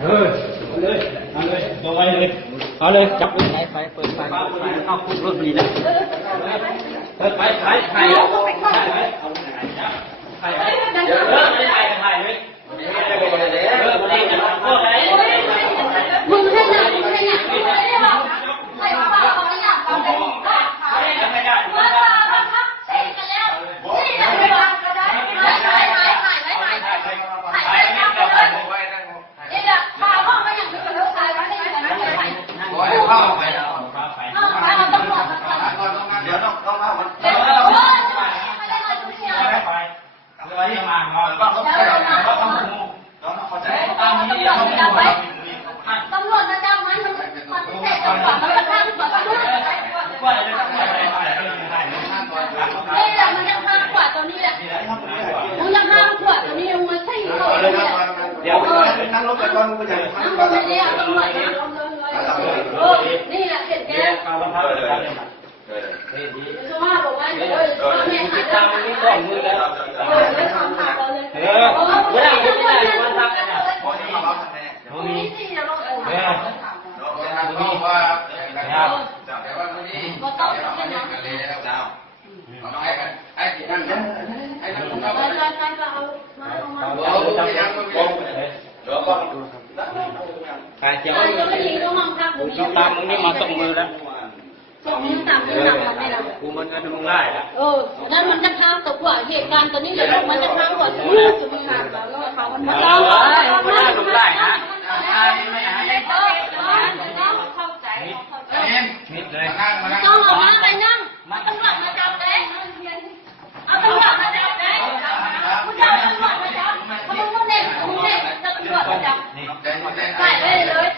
เลยลงไปเลยเอาเลยจับไฟเปิดไฟเข้าคุกรถดีนะเปิดไฟไฟเดี๋ยวไม่ถ่ายเลยมึงให้หนักมึงให้หนักไม่ว่าเขาไม่อยากเขาไม่ได้ไม่ได้เมื่อวานครับเซ็นกันแล้วนี่นะไม่วางก็ได้ถ่ายเดี๋ยวพาพ่อไปอย่างนี้ก็เลิกถ่ายแล้วนี่นะไม่ถ่ายพ่อไปแล้วเอาตำรวจมาก่อนเดี๋ยวต้องเข้ามันไม่ได้เลยทุกอย่างไปเลยยังมาต้องเข้าใจตามนี้ตำรวจมาจับมันปฏิเสธตำรวจมันกระทั่งตำรวจนี่แหละมันยังห้ามขวาตัวนี้แหละมึงยังห้ามขวาตัวนี้มึงไม่ใช่ตัวนี้เดี๋ยวนั่งรถไปก่อนมึงจะนั่งรถไปเนี่ยตำรวจนี่แหละเห็นแกจะว่าบอกว่าเลยแม่หายตามนี้ก่อนมือแล้วไม่ทำขาดเลยไม่ได้วันทักกันนะมีใครเจ้าต้องตามมึงนี่มาส่งมือแล้วส่งมือตามที่สั่งมาไม่ละกูมันจะดูง่ายละนั่นมันจะข้ามตัวกว่าเหตุการณ์ตัวนี้เลยมันจะข้ามกว่าตัวนี้จะมีงานแล้วเขามันไม่ได้ไม่ได้ดูได้นะเข้าใจมิดเลยต้องออกมาไปนั่งต้องหลับมาจับเลยเอาต้องหลับมาจับเลยคุณจะเอาตำรวจมาจับเขาต้องเด็กจะตำรวจมาจับใส่เลย